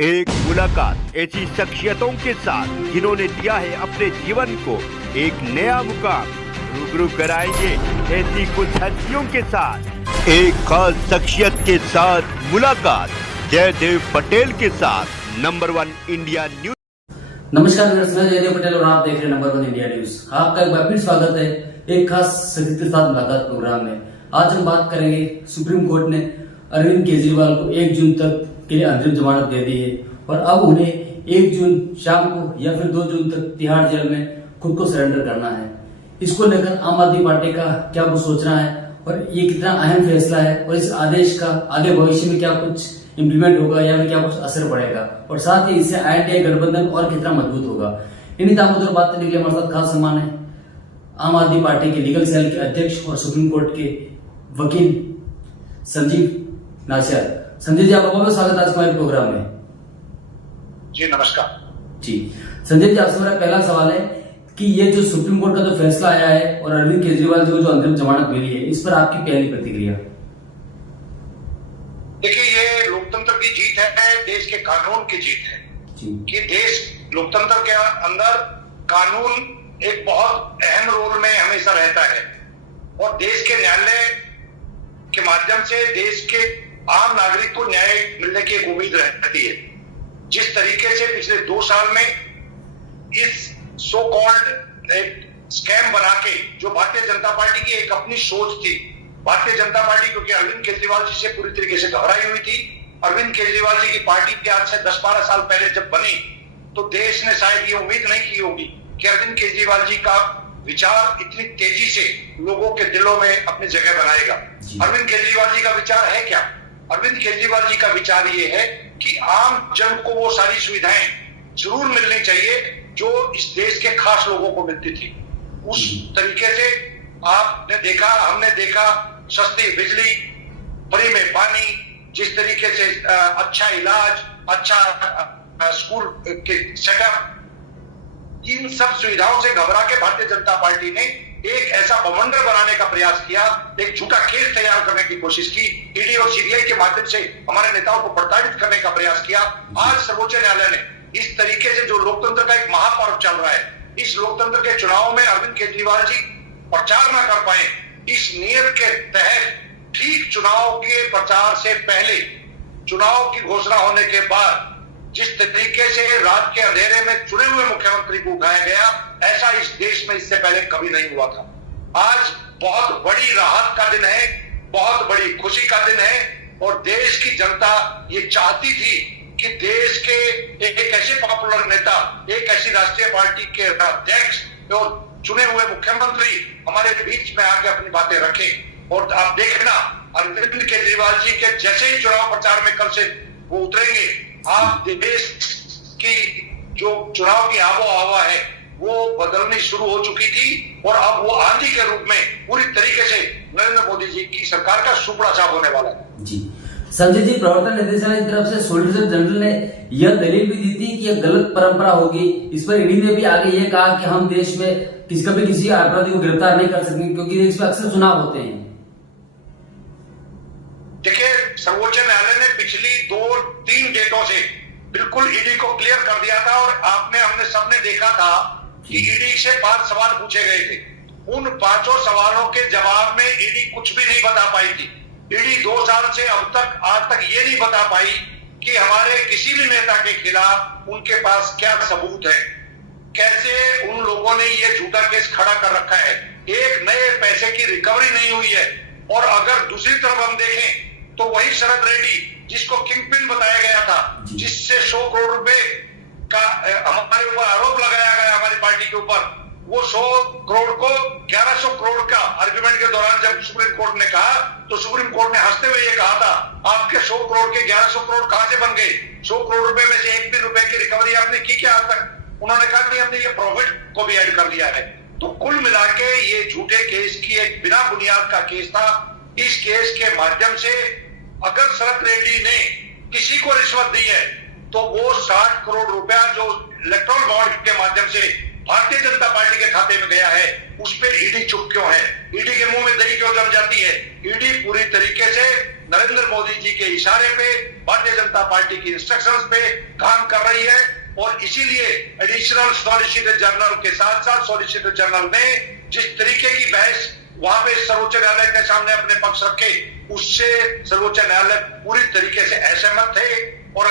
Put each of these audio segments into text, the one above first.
एक मुलाकात ऐसी शख्सियतों के साथ जिन्होंने दिया है अपने जीवन को एक नया मुकाम। रूबरू कराएंगे ऐसी कुछ हस्तियों के साथ एक खास शख्सियत के साथ मुलाकात। जयदेव पटेल के साथ नंबर 1 इंडिया न्यूज। नमस्कार, मैं जयदेव पटेल और आप देख रहे हैं नंबर 1 इंडिया न्यूज। आपका एक बार फिर स्वागत है एक खास शख्सियत के साथ मुलाकात प्रोग्राम में। आज हम बात करेंगे, सुप्रीम कोर्ट ने अरविंद केजरीवाल को 1 जून तक के लिए अंतरिम जमानत दे दी है और अब उन्हें 1 जून शाम को या फिर 2 जून तक तिहाड़ जेल में खुद को सरेंडर करना है। इसको लेकर आम आदमी पार्टी का क्या कुछ सोचना है और ये कितना अहम फैसला है और इस आदेश का आगे भविष्य में क्या कुछ इम्प्लीमेंट होगा या फिर क्या कुछ असर पड़ेगा और साथ ही इससे INDA गठबंधन और कितना मजबूत होगा। इन्हीं तमाम पर बात करने के लिए हमारे साथ खास सम्मान है आम आदमी पार्टी के लीगल सेल के अध्यक्ष और सुप्रीम कोर्ट के वकील संजीव नासिर। संजय जी, आपका बहुत स्वागत है आज हमारे प्रोग्राम में। जी नमस्कार। जी संजय जी, आपसे मेरा पहला सवाल है कि ये जो सुप्रीम कोर्ट का जो फैसला आया है और अरविंद केजरीवाल जी को जो अंतरिम जमानत मिली है, इस पर आपकी पहली प्रतिक्रिया? देखिए, ये लोकतंत्र की जीत है, देश के कानून की जीत है कि देश लोकतंत्र के अंदर कानून एक बहुत अहम रोल में हमेशा रहता है और देश के न्यायालय के माध्यम से देश के आम नागरिक को न्याय मिलने की एक उम्मीद रहती है। जिस तरीके से पिछले 2 साल में इस सो कॉल्ड एक स्कैम बना के जो भारतीय जनता पार्टी की एक अपनी सोच थी, भारतीय जनता पार्टी क्योंकि अरविंद केजरीवाल जी से पूरी तरीके से घबराई हुई थी। अरविंद केजरीवाल जी की पार्टी के आज से 10-12 साल पहले जब बनी तो देश ने शायद ये उम्मीद नहीं की होगी कि अरविंद केजरीवाल जी का विचार इतनी तेजी से लोगों के दिलों में अपनी जगह बनाएगा। अरविंद केजरीवाल जी का विचार है क्या? अरविंद केजरीवाल जी का विचार ये है कि आम जन को वो सारी सुविधाएं जरूर मिलनी चाहिए जो इस देश के खास लोगों को मिलती थी। उस तरीके से आपने देखा, हमने देखा, सस्ती बिजली, फ्री में पानी, जिस तरीके से अच्छा इलाज, अच्छा स्कूल के सेटअप, इन सब सुविधाओं से घबरा के भारतीय जनता पार्टी ने एक ऐसा बवंडर बनाने का प्रयास किया, एक झूठा केस तैयार करने की कोशिश की, ईडी और सीबीआई के माध्यम से हमारे नेताओं को प्रताड़ित करने का प्रयास किया। आज सर्वोच्च न्यायालय ने इस तरीके से जो लोकतंत्र का एक महापर्व चल रहा है, इस लोकतंत्र के चुनाव में अरविंद केजरीवाल जी प्रचार ना कर पाए, इस नियत के तहत ठीक चुनाव के प्रचार से पहले, चुनाव की घोषणा होने के बाद जिस तरीके से रात के अंधेरे में चुने हुए मुख्यमंत्री को उठाया गया, ऐसा इस देश में इससे पहले कभी नहीं हुआ था। आज बहुत बड़ी राहत का दिन है, बहुत बड़ी खुशी का दिन है और देश की जनता ये चाहती थी कि देश के एक ऐसे पॉपुलर नेता, एक ऐसी राष्ट्रीय पार्टी के अध्यक्ष और चुने हुए मुख्यमंत्री हमारे बीच में आके अपनी बातें रखें। और आप देखना, अरविंद केजरीवाल जी के जैसे ही चुनाव प्रचार में कल से वो उतरेंगे, आप देश की जो चुनाव की आबो हवा है वो बदलनी शुरू हो चुकी थी और अब वो आंधी के रूप में पूरी तरीके से नरेंद्र मोदी जी की सरकार का सुपड़ा साफ होने वाला है। जी संजय जी, प्रवर्तन निदेशालय की तरफ से सॉलिसिटर जनरल ने यह दलील भी दी थी कि यह गलत परंपरा होगी। इस पर ईडी ने भी आगे ये कहा कि हम देश में किसी अपराधी को गिरफ्तार नहीं कर सकेंगे क्योंकि देश में अक्सर चुनाव होते हैं। देखिए, सर्वोच्च न्यायालय ने पिछली 2-3 डेटों से बिल्कुल ईडी को क्लियर कर दिया था और हमने सबने देखा था कि ईडी से 5 सवाल पूछे गए थे। उन 5 सवालों के जवाब में ईडी कुछ भी नहीं बता पाई थी। ईडी 2 साल से अब तक आज तक ये नहीं बता पाई कि हमारे किसी भी नेता के खिलाफ उनके पास क्या सबूत है, कैसे उन लोगों ने ये झूठा केस खड़ा कर रखा है, एक नए पैसे की रिकवरी नहीं हुई है। और अगर दूसरी तरफ हम देखें तो वही शरद रेड्डी जिसको किंगपिन बताया गया था, जिससे 100 करोड़ रुपए का हमारे ऊपर आरोप लगाया गया हमारी पार्टी के ऊपर, वो 100 करोड़ को 1100 करोड़ का आर्गुमेंट के दौरान जब सुप्रीम कोर्ट ने कहा तो सुप्रीम कोर्ट ने हंसते हुए ये कहा था, आपके 100 करोड़ के 1100 करोड़ कहां से बन गए? 100 करोड़ रुपए में से 1 भी रुपए की रिकवरी आपने की क्या आज तक? उन्होंने कहा कि हमने ये प्रॉफिट को भी ऐड कर लिया है। तो कुल मिला के ये झूठे केस की एक बिना बुनियाद का केस था। इस केस के माध्यम से अगर शरद रेड्डी ने किसी को रिश्वत दी है तो वो 60 करोड़ रुपया जो इलेक्ट्रॉल बॉन्ड के माध्यम से भारतीय जनता पार्टी के खाते में गया है, उस पर ईडी चुप क्यों है? ईडी के मुंह में दही क्यों जम जाती है? ईडी पूरी तरीके से नरेंद्र मोदी जी के इशारे पे, भारतीय जनता पार्टी की इंस्ट्रक्शंस पे काम कर रही है। और इसीलिए एडिशनल सॉलिसिटर जनरल के साथ साथ सॉलिसिटर जनरल ने जिस तरीके की बहस वहां पे सर्वोच्च न्यायालय के सामने अपने पक्ष रखे, उससे सर्वोच्च न्यायालय पूरी तरीके से असहमत थे। और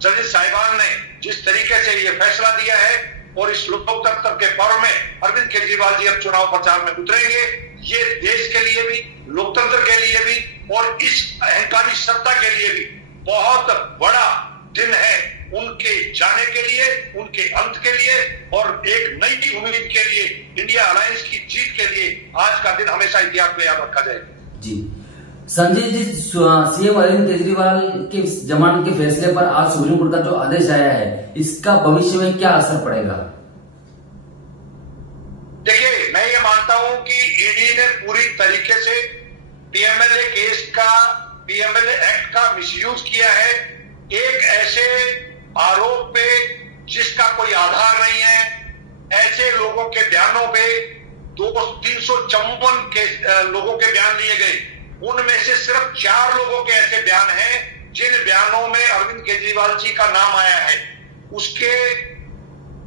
जजेस साहिबान ने जिस तरीके से ये फैसला दिया है और इस लोकतंत्र के पर्व में अरविंद केजरीवाल जी अब चुनाव प्रचार में उतरेंगे, ये देश के लिए भी, लोकतंत्र के लिए भी और इस अहंकारी सत्ता के लिए भी बहुत बड़ा दिन है, उनके जाने के लिए, उनके अंत के लिए और एक नई उम्मीद के लिए, इंडिया अलायंस की जीत के लिए आज का दिन हमेशा इतिहास में याद रखा जाएगा। जी संजय जी, सीएम अरविंद केजरीवाल के जमानत के फैसले पर आज सुप्रीम कोर्ट का जो आदेश आया है, इसका भविष्य में क्या असर पड़ेगा? देखिए, मैं ये मानता हूं कि ईडी ने पूरी तरीके से पीएमएलए केस का, पीएमएलए एक्ट का मिसयूज किया है एक ऐसे आरोप पे जिसका कोई आधार नहीं है। ऐसे लोगों के बयानों पे 354 के लोगों के बयान लिए गए, उनमें से सिर्फ 4 लोगों के ऐसे बयान हैं जिन बयानों में अरविंद केजरीवाल जी का नाम आया है। उसके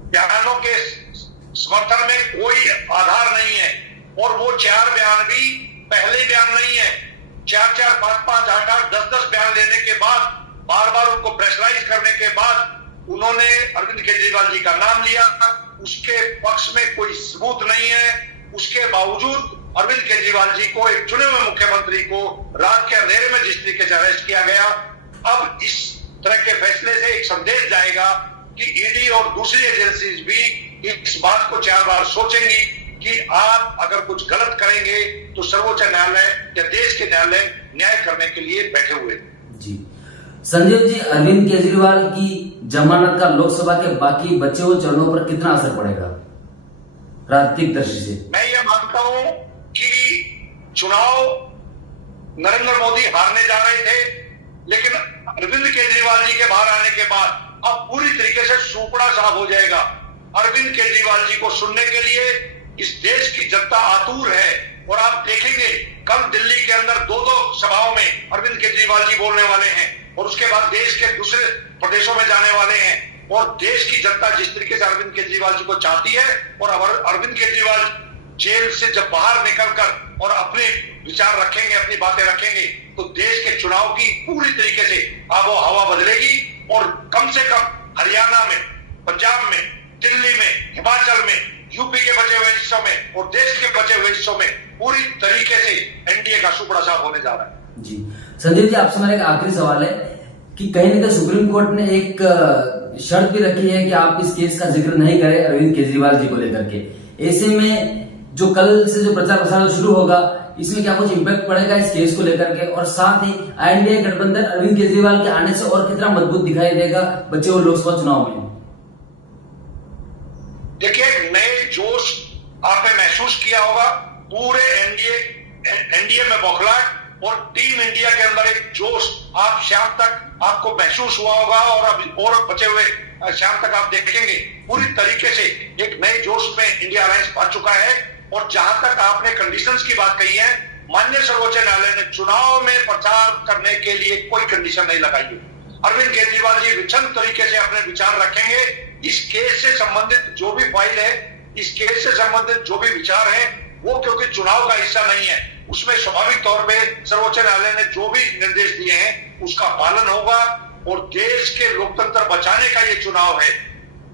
बयानों के समर्थन में कोई आधार नहीं है और वो 4 बयान भी पहले बयान नहीं है। 4-4, 5-5, 8-8, 10-10 बयान लेने के बाद, बार बार उनको प्रेशराइज करने के बाद उन्होंने अरविंद केजरीवाल जी का नाम लिया। उसके पक्ष में कोई सबूत नहीं है। उसके बावजूद अरविंद केजरीवाल जी को, एक चुने हुए मुख्यमंत्री को, रात के अंधेरे में जिस तरीके से अरेस्ट किया गया, अब इस तरह के फैसले से एक संदेश जाएगा कि ईडी और दूसरी एजेंसीज भी इस बात को 4 बार सोचेंगी कि आप अगर कुछ गलत करेंगे तो सर्वोच्च न्यायालय या देश के न्यायालय न्याय करने के लिए बैठे हुए। जी संजय जी, अरविंद केजरीवाल की जमानत का लोकसभा के बाकी बचे हुए चरणों पर कितना असर पड़ेगा राजनीतिक दृष्टि से? मैं ये मानता हूं कि चुनाव नरेंद्र मोदी हारने जा रहे थे, लेकिन अरविंद केजरीवाल जी के बाहर आने के बाद अब पूरी तरीके से सूपड़ा साफ हो जाएगा। अरविंद केजरीवाल जी को सुनने के लिए इस देश की जनता आतुर है और आप देखेंगे कल दिल्ली के अंदर 2-2 सभाओं में अरविंद केजरीवाल जी बोलने वाले हैं और उसके बाद देश के दूसरे प्रदेशों में जाने वाले हैं। और देश की जनता जिस तरीके से अरविंद केजरीवाल जी को चाहती है और अरविंद केजरीवाल जेल से जब बाहर निकलकर और अपने विचार रखेंगे, अपनी बातें रखेंगे, तो देश के चुनाव की पूरी तरीके से आबो हवा बदलेगी और कम से कम हरियाणा में, पंजाब में, दिल्ली में, हिमाचल में, यूपी के बचे हुए हिस्सों में और देश के बचे हुए हिस्सों में पूरी तरीके से एनडीए का सुपड़ा साफ होने जा रहा है। जी संजय जी, आपसे मेरा एक आखिरी सवाल है कि कहीं ना कहीं सुप्रीम कोर्ट ने एक शर्त भी रखी है कि आप इस केस का जिक्र नहीं करें अरविंद केजरीवाल जी को लेकर के। ऐसे में जो कल से जो प्रचार प्रसार शुरू होगा, इसमें क्या कुछ इम्पैक्ट पड़ेगा इस केस को लेकर के? और साथ ही एनडीए गठबंधन अरविंद केजरीवाल के आने से और कितना मजबूत दिखाई देगा बच्चे हुए लोकसभा चुनाव में? देखिए, नए जोश आपने महसूस किया होगा। पूरे एनडीए में बौखलाहट और टीम इंडिया के अंदर एक जोश आप शाम तक आपको महसूस हुआ होगा और अभी और बचे हुए शाम तक आप देखेंगे पूरी तरीके से एक नए जोश में इंडिया अलायंस पहुंच चुका है। और जहां तक आपने कंडीशंस की बात कही है, माननीय सर्वोच्च न्यायालय ने चुनाव में प्रचार करने के लिए कोई कंडीशन नहीं लगाई है। अरविंद केजरीवाल जी विचन तरीके से अपने विचार रखेंगे। इस केस से संबंधित जो भी फाइल है, इस केस से संबंधित जो भी विचार है, वो क्योंकि चुनाव का हिस्सा नहीं है, उसमें स्वाभाविक तौर पे सर्वोच्च न्यायालय ने जो भी निर्देश दिए हैं उसका पालन होगा। और देश के लोकतंत्र बचाने का ये चुनाव है।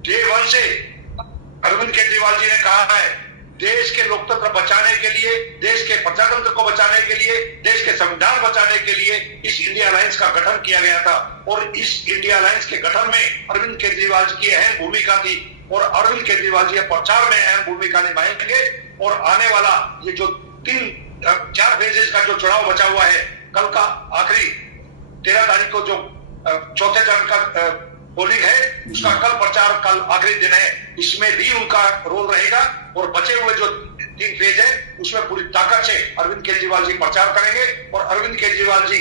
डे 1 से अरविंद केजरीवाल जी ने कहा है, देश के लोकतंत्र बचाने के लिए, देश के प्रजातंत्र को बचाने के लिए, देश के संविधान बचाने के लिए इस इंडिया अलायंस का गठन किया गया था। और इस इंडिया अलायंस के गठन में अरविंद केजरीवाल जी की अहम भूमिका थी और अरविंद केजरीवाल जी प्रचार में अहम भूमिका निभाएंगे। और आने वाला ये जो 3-4 फेजेस का जो चुनाव बचा हुआ है, कल का आखिरी 13 तारीख को जो चौथे चरण का पोलिंग है, उसका कल प्रचार, कल आखिरी दिन है, इसमें भी उनका रोल रहेगा। और बचे हुए जो 3 फेज है उसमें पूरी ताकत से अरविंद केजरीवाल जी प्रचार करेंगे। और अरविंद केजरीवाल जी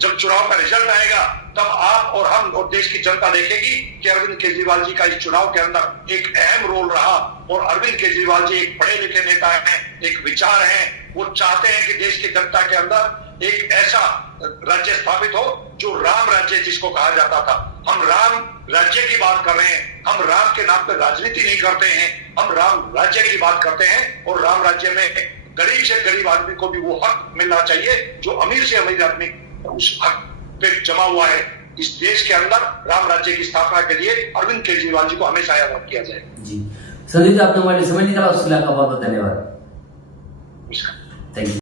जब चुनाव का रिजल्ट आएगा तब आप और हम और देश की जनता देखेगी कि अरविंद केजरीवाल जी का इस चुनाव के अंदर एक अहम रोल रहा। और अरविंद केजरीवाल जी एक पढ़े लिखे नेता हैं, एक विचार हैं, वो चाहते हैं कि देश की जनता के अंदर एक ऐसा राज्य स्थापित हो, जो राम राज्य जिसको कहा जाता था। हम राम राज्य की बात कर रहे हैं, हम राम के नाम पर राजनीति नहीं करते हैं, हम राम राज्य की बात करते हैं। और राम राज्य में गरीब से गरीब आदमी को भी वो हक मिलना चाहिए जो अमीर से अमीर आदमी उस हक पे जमा हुआ है। इस देश के अंदर राम राज्य की स्थापना के लिए अरविंद केजरीवाल जी को हमेशा याद किया जाए। जी संदीप जी, आपने हमारे लिए समय निकाला, उसके लिए आपका बहुत बहुत धन्यवाद। Thank you.